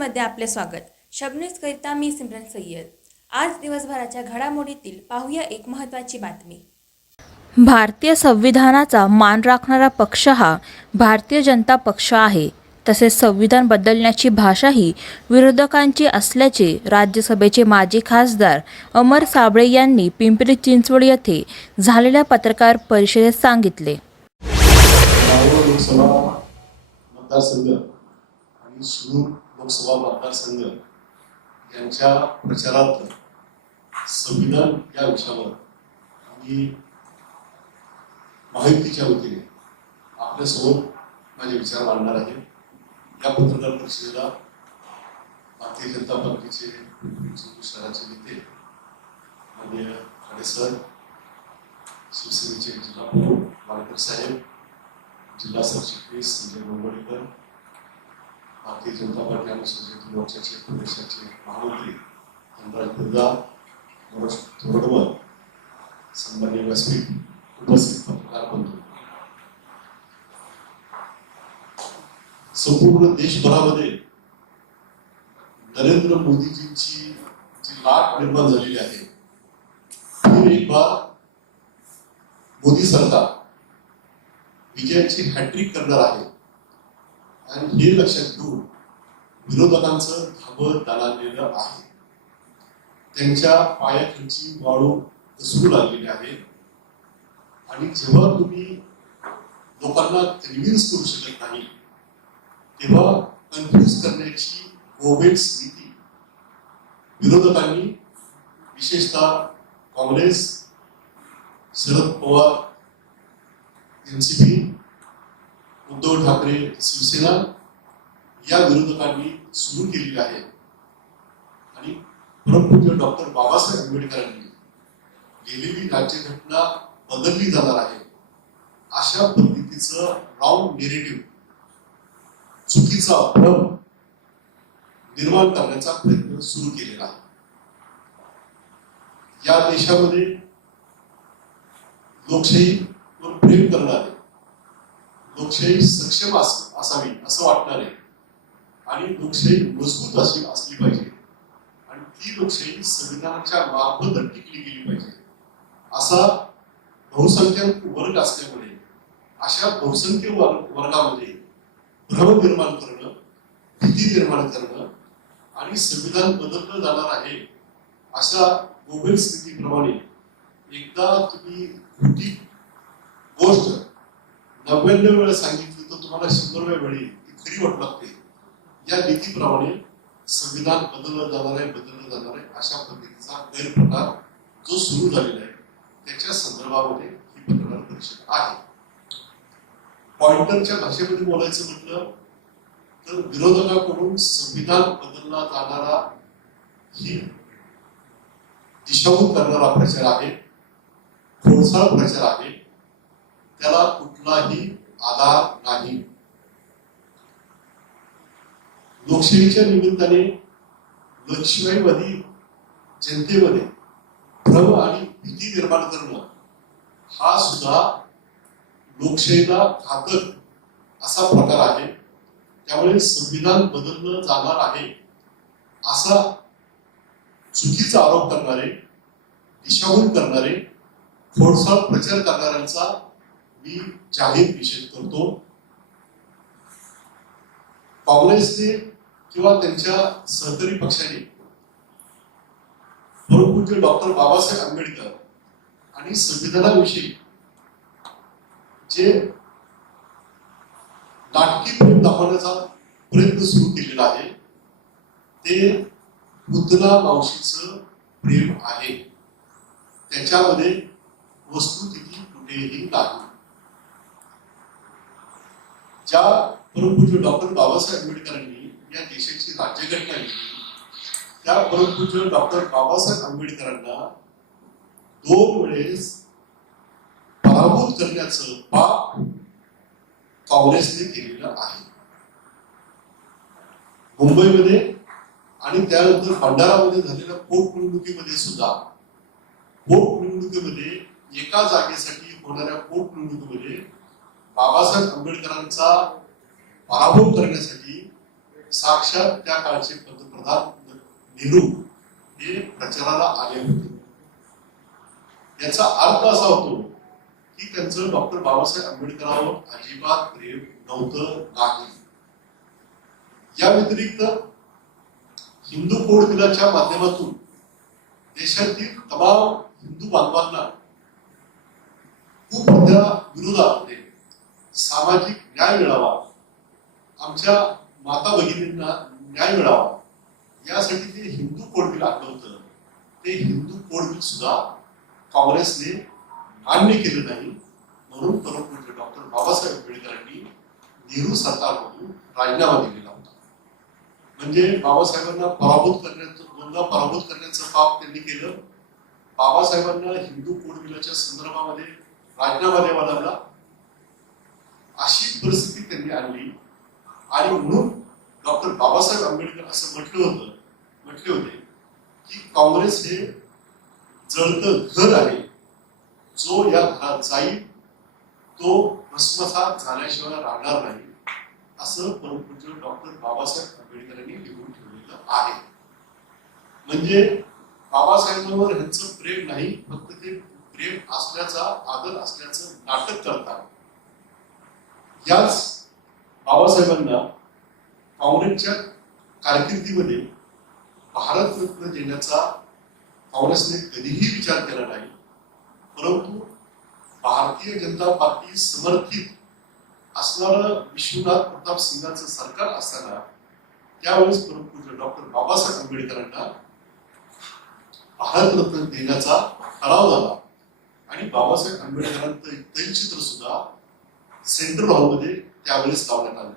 मध्ये आपले स्वागत. शबन्यूज करिता मी सिमरन सय्यद. आज दिवसभराच्या घडामोडीतील पाहूया एक महत्त्वाची बातमी. भारतीय संविधानाचा मान राखणारा पक्ष हा भारतीय जनता पक्ष आहे. तसेच संविधान बदलण्याची भाषाही विरोधकांची असल्याचे राज्यसभेचे माजी खासदार अमर साबळे यांनी पिंपरी चिंचवड येथे झालेल्या पत्रकार परिषदेत सांगितले. लोकसभा मतदारसंघ आणि लोकसभा मतदारसंघ यांच्या प्रचारात संविधान या विषयावर आम्ही माहितीच्या वतीने आपल्यासमोर माझे विचार मांडणार आहे. या पत्रकार परिषदेला भारतीय जनता पार्टीचे शहराचे नेते माननीय खाडेसर शिवसेनेचे जिल्हा प्रमुख वाडकर साहेब जिल्हा सरचिटणीस संजय मुंबईकर भारतीय जनता पार्टी आणि संयुक्त मोर्चाचे प्रदेशाचे महामंत्री आमदार बिर्ला मनोज तोरडमल सन्मान्य व्यासपीठ उपस्थित पत्रकार बंधू संपूर्ण देशभरामध्ये नरेंद्र मोदीजींची जी लाट निर्माण झालेली आहे फिर एक बार मोदी सरकार विजयाची हॅट्रिक करणार आहे. आणि हे लक्षात घेऊन विरोधकांचं धाबं दणाणलेलं आहे. त्यांच्या पायाखालची वाळू घसरू लागलेली आहे. आणि जेव्हा तुम्ही लोकांना कन्व्हिन्स करू शकत नाही तेव्हा कन्फ्युज करण्याची कोविड नीती विरोधकांनी विशेषतः काँग्रेस शरद पवार एनसीपी उद्धव ठाकरे शिवसेना या विरोधकांनी सुरू केलेली आहे. आणि परमपूज्य डॉक्टर बाबासाहेब आंबेडकरांनी गेलेली राज्यघटना बदलली जाणार आहे. अशा पद्धतीचं रॉंग नेरेटिव्ह चुकीचा भ्रम निर्माण करण्याचा प्रयत्न सुरू केलेला आहे. या देशामध्ये लोकशाही प्रेम करणारे लोकशाही सक्षम अस- असावी असं वाटणार आहे आणि लोकशाही मजबूत अशी असली पाहिजे. आणि ती लोकशाही संविधानाच्या मार्फत टिकली गेली पाहिजे. असा बहुसंख्याक वर्ग असल्यामुळे अशा बहुसंख्य वर्गामध्ये भ्रम निर्माण करणं भीती निर्माण करणं आणि संविधान बदललं जाणार आहे अशा गोबेल स्थितीप्रमाणे एकदा तुम्ही खोटी गोष्ट नव्याण्णव वेळा सांगितलं तर तुम्हाला शंभरव्या वेळी खरी वाटणार ते. या नीतीप्रमाणे संविधान बदललं जाणार आहे बदललं जाणार आहे अशा पद्धतीचा गैरप्रकार जो सुरू झालेला आहे त्याच्या संदर्भामध्ये ही पत्रकार परिषद आहे. पॉइंटरच्या भाषेमध्ये बोलायचं म्हटलं तर विरोधकाकडून संविधान बदलला जाणारा ही दिशाभूत करणारा प्रचार आहे खोडसाळ प्रचार आहे. त्याला कुठलाही आधार नाही. लोकशाहीच्या निमित्ताने लोकशाहीवादी जनतेमध्ये भ्रम आणि भीती निर्माण करणं हा सुद्धा लोकशाहीला घातक असा प्रकार आहे. त्यामुळे संविधान बदललं जाणार आहे असा चुकीचा आरोप करणारे दिशाभूल करणारे खोडसाळ प्रचार करणाऱ्यांचा मी जाहीर निषेध करतो. काँग्रेसने किंवा त्यांच्या सहकारी पक्षाने परमपूज्य डॉक्टर बाबासाहेब आंबेडकर आणि संविधानाविषयी जे नाटकी प्रेम दाखवण्याचा प्रयत्न सुरू केलेला आहे ते बुद्धला मावशीच प्रेम आहे. त्याच्यामध्ये वस्तुस्थिती कुठेही नाही. ज्या परमपूज्य डॉक्टर बाबासाहेब आंबेडकरांनी या देशाची राज्यघटना लिहिली त्या परमपूज्य डॉक्टर बाबासाहेब आंबेडकरांना दोन वेळेस पराभूत करण्याचं पाप काँग्रेसने केलेलं आहे. मुंबईमध्ये आणि त्यानंतर भंडारामध्ये झालेल्या पोटनिवडणुकीमध्ये सुद्धा पोटनिवडणुकीमध्ये एका जागेसाठी होणाऱ्या पोटनिवडणुकीमध्ये बाबासाहेब आंबेडकरांचा पराभव करण्यासाठी साक्षात त्या काळचे पंतप्रधान नेहरू हे प्रचाराला आले होते. याचा अर्थ असा होतो की त्यांचं डॉक्टर बाबासाहेब आंबेडकरांवर अजिबात प्रेम नव्हतं नाही. या व्यतिरिक्त हिंदू कोड बिलाच्या माध्यमातून देशातील तमाम हिंदू बांधवांना कुप्रथा विरोधामध्ये सामाजिक न्याय मिळावा. आमच्या माता भगिनींना न्याय मिळावा. यासाठी जे हिंदू कोड बिल आणलं होतं ते हिंदू कोड बिल सुद्धा काँग्रेसने मान्य केलं नाही. म्हणून परमपूज्य डॉक्टर बाबासाहेब आंबेडकरांनी नेहरू सरकारमधून राजीनामा दिलेला होता. म्हणजे बाबासाहेबांना पराभूत करण्याचं दोनदा पराभूत करण्याचं पाप त्यांनी केलं. बाबासाहेबांना हिंदू कोड बिलाच्या संदर्भामध्ये राजीनामा द्यावा लागला. अशी परिस्थिती त्यांनी आणली. आणि म्हणून डॉक्टर बाबासाहेब आंबेडकर असं म्हटलं होतं म्हटले होते की काँग्रेस हे जळत घर आहे. जो या घरात जाईल तो भस्मसात झाल्याशिवाय राहणार नाही असं परमपूज्य डॉक्टर बाबासाहेब आंबेडकरांनी लिहून ठेवलेलं आहे. म्हणजे बाबासाहेबांवर ह्यांचं प्रेम नाही फक्त ते प्रेम असल्याचा आदर असल्याचं नाटक करतात. याच बाबासाहेबांना काँग्रेसच्या कारकिर्दीमध्ये भारतरत्न देण्याचा काँग्रेसने कधीही विचार केला नाही. परंतु भारतीय जनता पार्टी समर्थित असणारं विश्वनाथ प्रताप सिंगांचं सरकार असताना त्यावेळेस परंतु डॉक्टर बाबासाहेब आंबेडकरांना भारतरत्न देण्याचा ठराव झाला. आणि बाबासाहेब आंबेडकरांचं तैलचित्र सुद्धा सेंट्रल हॉलमध्ये त्यावेळेस लावण्यात आलं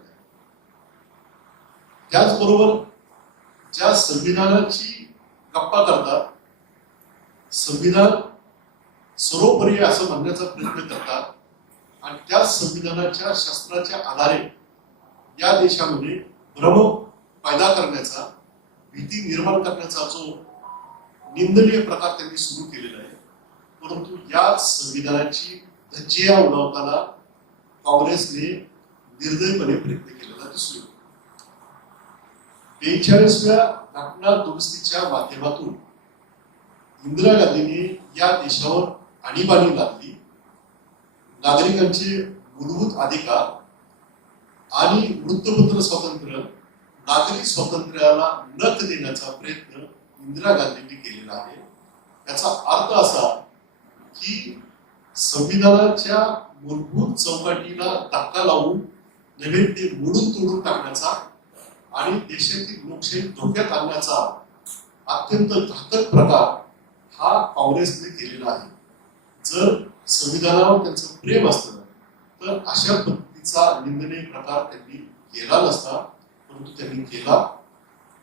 त्याचबरोबर ज्या संविधानाची गप्पा करतात संविधान सर्वोपरी असं म्हणण्याचा प्रयत्न करतात आणि त्या संविधानाच्या शस्त्राच्या आधारे या देशामध्ये भ्रम पैदा करण्याचा भीती निर्माण करण्याचा जो निंदनीय प्रकार त्यांनी सुरू केलेला आहे परंतु या संविधानाची धज्जिया उडवताना काँग्रेसने निर्दयपणे प्रयत्न केलेला दिसून येतो बेचाळीसव्या घटना दुरुस्तीच्या माध्यमातून इंदिरा गांधींनी या देशावर आणीबाणी लादली. नागरिकांचे मूलभूत अधिकार आणि वृत्तपत्र स्वातंत्र्य नागरिक स्वातंत्र्याला नख देण्याचा प्रयत्न इंदिरा गांधींनी केलेला आहे. याचा अर्थ असा की संविधानाच्या मूलभूत चौकटीला धक्का लावून नवीन ते मोडून तोडून टाकण्याचा आणि देशातील लोकशाही धोक्यात आणण्याचा अत्यंत घातक प्रकार हा काँग्रेसने केलेला आहे. जर संविधानावर त्यांचं प्रेम असतं तर अशा पद्धतीचा निंदनीय प्रकार त्यांनी केला नसता परंतु त्यांनी केला.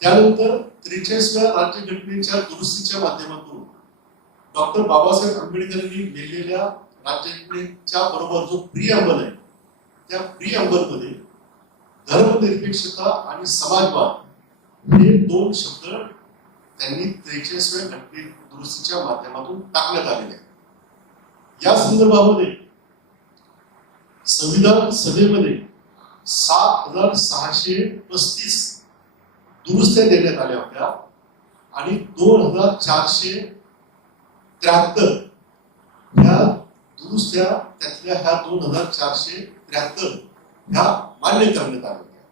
त्यानंतर त्रेचाळीसव्या राज्यघटनेच्या दुरुस्तीच्या माध्यमातून डॉक्टर बाबासाहेब आंबेडकरांनी लिहिलेल्या राज्यघटनेच्या बरोबर जो प्रिय अंबल आहे त्या प्रियमध्ये धर्मनिरपेक्षता आणि समाजवाद हे दोन शब्द त्यांनी त्रेचाळीसव्या घटने दुरुस्तीच्या माध्यमातून टाकण्यात आलेले आहेत. या संदर्भामध्ये संविधान सभेमध्ये सात हजार सहाशे पस्तीस दुरुस्त्या देण्यात आल्या होत्या आणि दोन हजार चारशे त्र्याहत्तर ह्या दुरुस्त्या त्यातल्या ह्या दोन हजार चारशे त्र्याहत्तर ह्या मान्य करण्यात आल्या होत्या.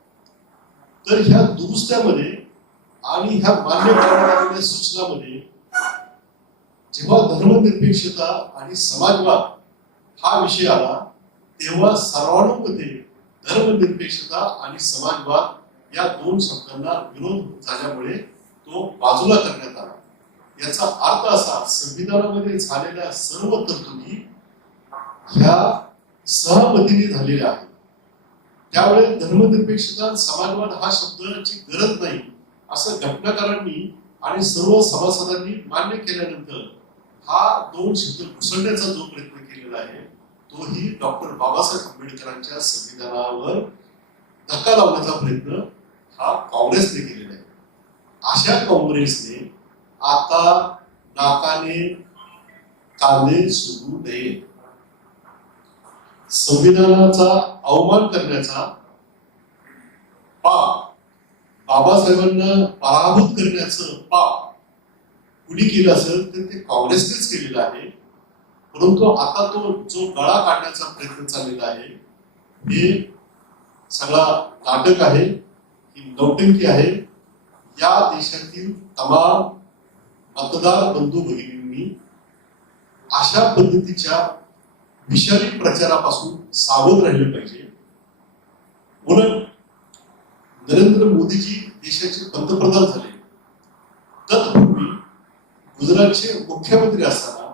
तर ह्या दुरुस्त्यामध्ये आणि ह्या मान्य करण्यात आलेल्या सूचनामध्ये जेव्हा धर्मनिरपेक्षता आणि समाजवाद हा विषय आला तेव्हा सर्वानुमते धर्मनिरपेक्षता आणि समाजवाद या दोन शब्दांना विरोध झाल्यामुळे तो बाजूला करण्यात आला. याचा अर्थ असा संविधानामध्ये झालेल्या सर्व तरतुदी ह्या सहमतीने झालेल्या आहेत. त्यामुळे धर्मनिरपेक्षता समाजवाद हा शब्दाची गरज नाही असं घटनाकारांनी आणि सर्व सभासदांनी मान्य केल्यानंतर हा दोन शब्द घुसळण्याचा जो प्रयत्न केलेला आहे तोही डॉक्टर बाबासाहेब आंबेडकरांच्या संविधानावर धक्का लावण्याचा प्रयत्न हा काँग्रेसने केलेला आहे. अशा काँग्रेसने आता नाकाने कांदे सुरू नये. संविधानाचा अवमान करण्याचा पाप बाबासाहेबांना पराभूत करण्याचं पाप कुणी केलं असेल तर ते काँग्रेसनेच केलेलं आहे. परंतु आता तो जो गळा काढण्याचा प्रयत्न चाललेला आहे हे सगळा नाटक आहे ही नौटंकी आहे. या देशातील तमाम मतदार बंधू भगिनींनी अशा पद्धतीच्या विषारी प्रचारापासून सावध राहिले पाहिजे. उलट नरेंद्र मोदीजी देशाचे पंतप्रधान झाले. तत्पूर्वी गुजरातचे मुख्यमंत्री असताना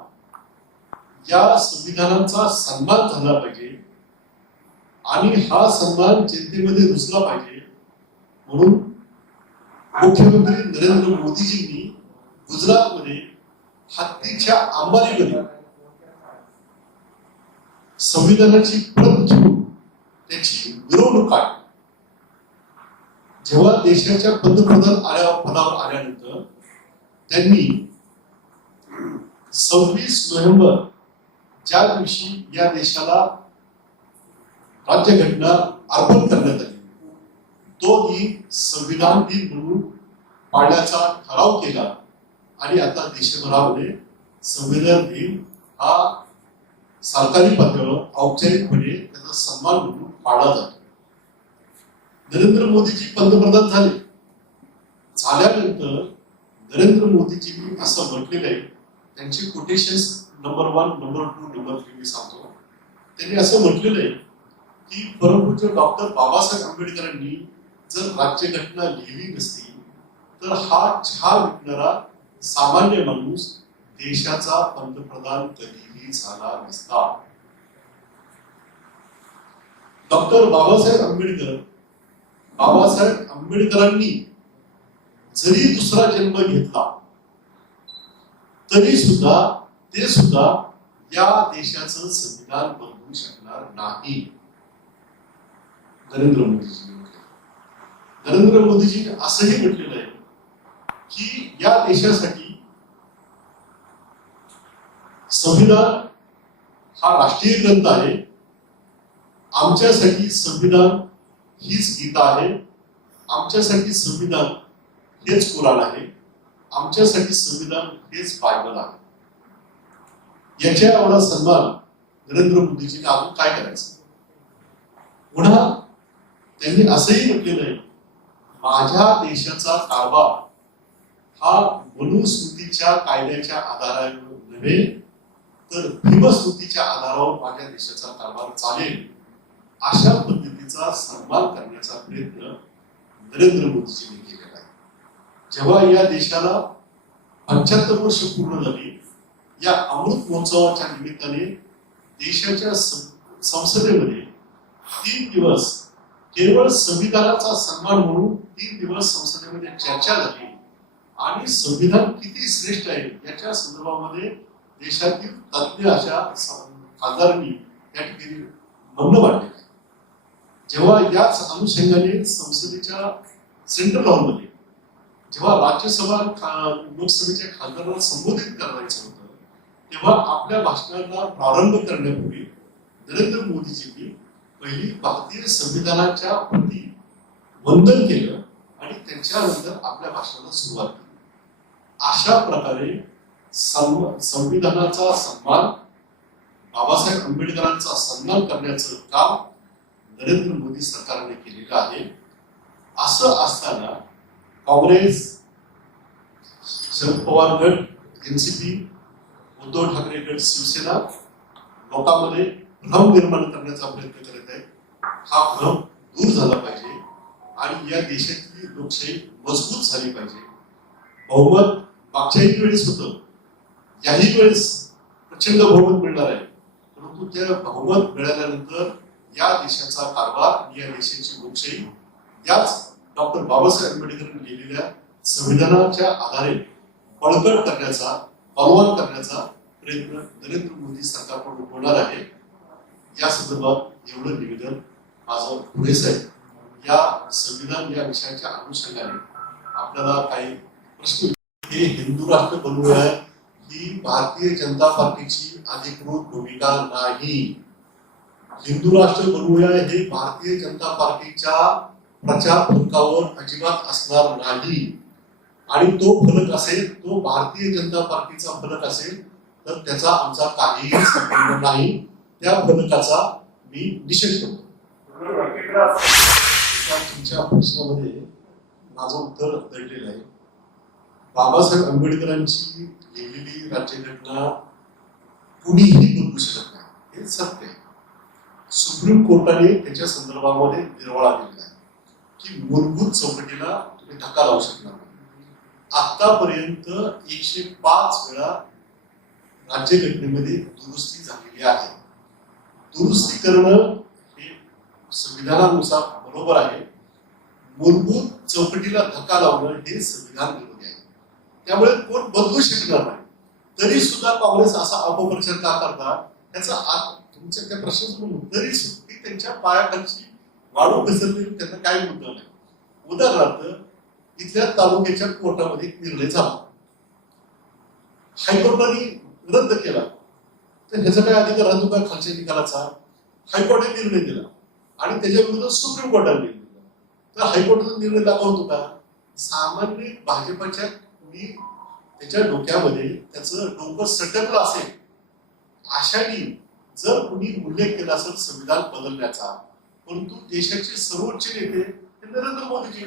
या संविधानाचा सन्मान झाला पाहिजे आणि हा सन्मान जनतेमध्ये रुजला पाहिजे. म्हणून मुख्यमंत्री नरेंद्र मोदीजींनी गुजरातमध्ये हत्तीच्या अंबारीमध्ये संविधानाची प्रत घेऊन त्याची मिरवणूक काढली. जेव्हा देशाच्या पंतप्रधान आल्या पदावर आल्यानंतर त्यांनी सव्वीस नोव्हेंबर ज्या दिवशी या देशाला राज्यघटना अर्पण करण्यात आली तो दिन संविधान दिन म्हणून पाळण्याचा ठराव केला आणि आता देशभरामध्ये संविधान दिन हा सरकारी पातळीवर औपचारिकपणे म्हणजे त्याचा सन्मान म्हणून पाळला जातो. नरेंद्र मोदीजी पंतप्रधान झाले. झाल्यानंतर नरेंद्र मोदीजींनी असं म्हटलेलं आहे त्यांची quotation number one number two number three मी सांगतो. त्यांनी असं म्हटलेलं आहे की परमपूज्य डॉक्टर बाबासाहेब आंबेडकरांनी जर राज्यघटना लिहिली नसती तर हा चहा विकणारा सामान्य माणूस देशाचा पंतप्रधान कधीही झाला नसता. डॉक्टर बाबासाहेब आंबेडकर बाबासाहेब आंबेडकरांनी जरी दुसरा जन्म घेतला तरी सुद्धा ते सुद्धा या देशाचं संविधान बनवू शकणार नाही. नरेंद्र मोदीजी नरेंद्र मोदीजी असंही म्हटलेलं आहे की या देशासाठी संविधान हा राष्ट्रीय ग्रंथ आहे. आमच्यासाठी संविधान हीच गीता आहे. आमच्यासाठी संविधान हेच कुराण आहे. आमच्यासाठी संविधान हेच बायबल आहे. याच्या एवढा सन्मान नरेंद्र मोदीजीने आपण काय करायचं? पुन्हा त्यांनी असंही म्हटलेलं आहे माझ्या देशाचा कारभार हा मनुस्मृतीच्या कायद्याच्या आधारावर नव्हे तर भीमस्तुतीच्या आधारावर माझ्या देशाचा कारभार चालेल. अशा पद्धतीचा सन्मान करण्याचा प्रयत्न नरेंद्र मोदीजींनी केलेला आहे. जेव्हा या देशाला पंच्याहत्तर वर्ष पूर्ण झाली या अमृत महोत्सवाच्या निमित्ताने देशाच्या सं- संसदेमध्ये तीन दिवस केवळ संविधानाचा सन्मान म्हणून तीन दिवस संसदेमध्ये चर्चा झाली. आणि संविधान किती श्रेष्ठ आहे याच्या संदर्भामध्ये देशातील तज्ज्ञ अशा खासदारांनी या ठिकाणी म्हणणं मांडले जेव्हा याच अनुषंगाने संसदेच्या सेंट्रल हॉलमध्ये जेव्हा राज्यसभा लोकसभेच्या खासदारांना संबोधित करायचं होतं तेव्हा आपल्या भाषणाला प्रारंभ करण्यापूर्वी नरेंद्र मोदीजींनी पहिली भारतीय संविधानाच्या प्रती वंदन केलं आणि त्यांच्यानंतर आपल्या भाषणाला सुरुवात केली. अशा प्रकारे संविधानाचा सन्मान बाबासाहेब आंबेडकरांचा सन्मान करण्याचं काम नरेंद्र मोदी सरकारने केलेलं आहे. असं असताना काँग्रेस शरद पवार गट एनसीपी उद्धव ठाकरे गट शिवसेना लोकांमध्ये भ्रम निर्माण करण्याचा प्रयत्न करत आहे हा भ्रम दूर झाला पाहिजे आणि या देशातली लोकशाही मजबूत झाली पाहिजे. बहुमत मागच्याही वेळेस होतं. याही वेळेस प्रचंड बहुमत मिळणार आहे. परंतु त्या बहुमत मिळाल्यानंतर या देशाचा कारभार आणि या देशाची लोकशाही याच डॉक्टर बाबासाहेब आंबेडकरांनी लिहिलेल्या संविधानाच्या आधारे बळकट करण्याचा बलवान करण्याचा प्रयत्न नरेंद्र मोदी सरकारकडून होणार आहे. या संदर्भात एवढं निवेदन माझं पुरेसं आहे. या संविधान या विषयाच्या अनुषंगाने आपल्याला काही प्रश्न हे हिंदू राष्ट्र बनवूया ही भारतीय जनता पार्टीची अधिकृत भूमिका नाही. हिंदू राष्ट्र बनवूया हे भारतीय जनता पार्टीच्या प्रचार फलकावर अजिबात असणार नाही. आणि तो फलक असेल तो भारतीय जनता पार्टीचा फलक असेल तर त्याचा आमचा काहीही संबंध नाही. त्या फलकाचा मी निषेध करतो. तुमच्या प्रश्नामध्ये माझं उत्तर दडलेलं आहे. बाबासाहेब आंबेडकरांची दिलेली राज्यघटना कुणीही बदलू शकत नाही. हे सत्य आहे. सुप्रीम कोर्टाने त्याच्या संदर्भामध्ये निर्वाळा दिलेला आहे की मूलभूत चौकटीला तुम्ही धक्का लावू शकणार नाही. आतापर्यंत एकशे पाच वेळा राज्यघटनेमध्ये दुरुस्ती झालेली आहे. दुरुस्ती करणं हे संविधानानुसार बरोबर आहे. मूलभूत चौकटीला धक्का लावणं हे संविधान विरोधी त्यामुळे कोण बदलू शकणार नाही. तरी सुद्धा काँग्रेस असा अपप्रचार का करतात? त्याचा तुमच्या त्या प्रश्नाचं उत्तर तरी सुद्धा त्यांच्या पायाखालची वाळू घसरलेली त्यांना काय मुद्दा नाही. उदाहरणार्थ इथल्या तालुक्याच्या कोर्टामध्ये एक निर्णय झाला. हायकोर्टाने रद्द केला. तर ह्याचा काय अधिकार राहतो का? खालच्या निकालाचा? हायकोर्टाने निर्णय दिला. आणि त्याच्या विरुद्ध सुप्रीम कोर्टाने निर्णय दिला. तर हायकोर्टाचा निर्णय दाखवतो का? सामान्य भाजपाच्या कुणी त्याच्या डोक्यामध्ये त्याचं डोकं सटकलं असेल अशाने जर कुणी उल्लेख केला असेल संविधान बदलण्याचा परंतु देशाचे सर्वोच्च नेते हे नरेंद्र मोदीजी.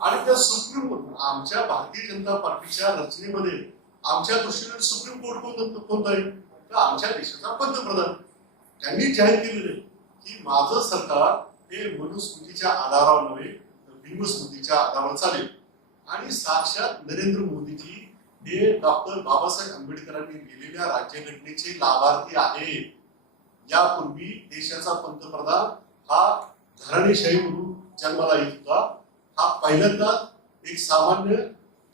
आणि त्या सुप्रीम आमच्या भारतीय जनता पार्टीच्या रचनेमध्ये आमच्या दृष्टीने सुप्रीम कोर्ट कोण कोणतं आहे? तर आमच्या देशाचा पंतप्रधान. त्यांनी जाहीर केलेलं आहे की माझं सरकार हे मनुस्मृतीच्या आधारावर नव्हे तर भीमस्मृतीच्या आधारावर चालेल. आणि साक्षात नरेंद्र मोदीजी हे डॉक्टर बाबासाहेब आंबेडकरांनी लिहिलेल्या राज्यघटनेचे लाभार्थी आहेत. यापूर्वी देशाचा पंतप्रधान हा घराणेशाही म्हणून जन्माला येत होता. हा पहिल्यांदा एक सामान्य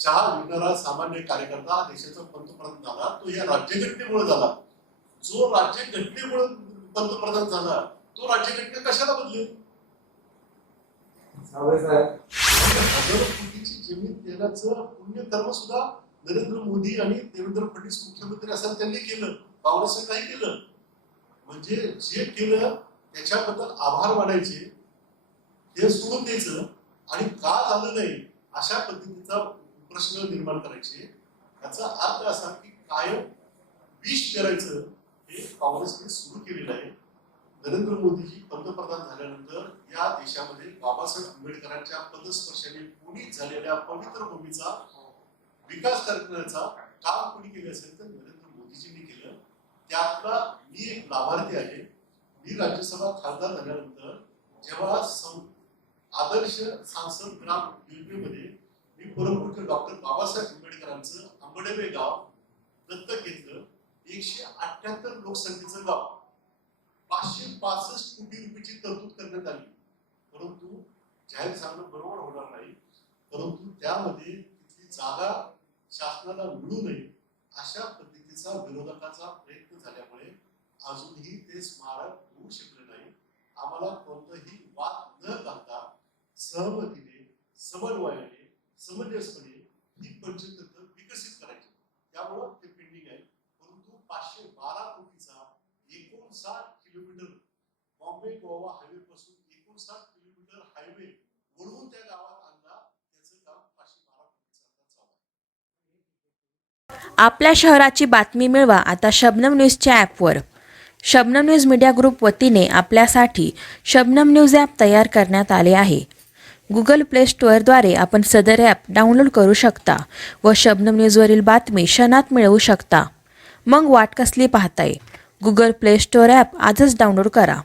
चहा विकणारा सामान्य कार्यकर्ता देशाचा पंतप्रधान झाला. तो या राज्यघटनेमुळे झाला. जो राज्यघटनेमुळे पंतप्रधान झाला तो राज्यघटना कशाला बदलेल? सावळे साहेब जमीन देण्याचं पुण्यकर्म सुद्धा नरेंद्र मोदी आणि देवेंद्र फडणवीस मुख्यमंत्री असताना त्यांनी केलं. काँग्रेसने नाही केलं. म्हणजे जे केलं त्याच्याबद्दल आभार मानायचे हे सोडून द्यायचं आणि का झालं नाही अशा पद्धतीचा प्रश्न निर्माण करायचे. याचा अर्थ असा की कायम विष करायचं हे काँग्रेसने सुरू केलेलं आहे. नरेंद्र मोदीजी पंतप्रधान झाल्यानंतर या देशामध्ये बाबासाहेब आंबेडकरांच्या पदस्पर्शाने पुनीत झालेल्या पवित्र भूमीचा विकास करण्याचा काम कोणी केले असेल तर नरेंद्र मोदीजींनी केलं. त्यातला मी एक लाभार्थी आहे. मी राज्यसभा खासदार झाल्यानंतर जेव्हा सं- आदर्श सांसद ग्राम योजनेमध्ये मी परमपूज्य डॉक्टर बाबासाहेब आंबेडकरांचं आंबडेवे गाव दत्तक घेतलं. एकशे अठ्याहत्तर लोकसंख्येचं गाव. पाचशे पासष्ट कोटी रुपयाची तरतूद करण्यात आली. परंतु जाहीर सांगणं बरोबर होणार नाही. परंतु त्यामध्ये तिथली जागा शासनाला मिळू नये अशा पद्धतीचा विरोधकाचा प्रयत्न झाल्यामुळे अजूनही ते स्मारक होऊ शकले नाही. आम्हाला कोणताही वाद न घालता सहमतीने समन्वयाने समंजसपणे ही पंचतत्व विकसित करायची त्यामुळं ते पेंडिंग आहे परंतु पाचशे बारा कोटीचा एकोणसाठ किलोमीटर बॉम्बे गोवा हायवे पासून एकोणसाठ किलोमीटर हायवे वळवून त्या गावात आणला. त्याचं काम पाचशे बारा कोटीचं आता चालू आहे. आपल्या शहराची बातमी मिळवा आता शबनम न्यूजच्या ॲपवर. शबनम न्यूज मीडिया ग्रुप वतीने आपल्यासाठी शबनम न्यूज ॲप तयार करण्यात आले आहे. गुगल प्ले स्टोअरद्वारे आपण सदर ॲप डाउनलोड करू शकता व शबनम न्यूजवरील बातमी क्षणात मिळवू शकता. मग वाट कसली पाहताय? गुगल प्ले स्टोअर ॲप आजच डाउनलोड करा.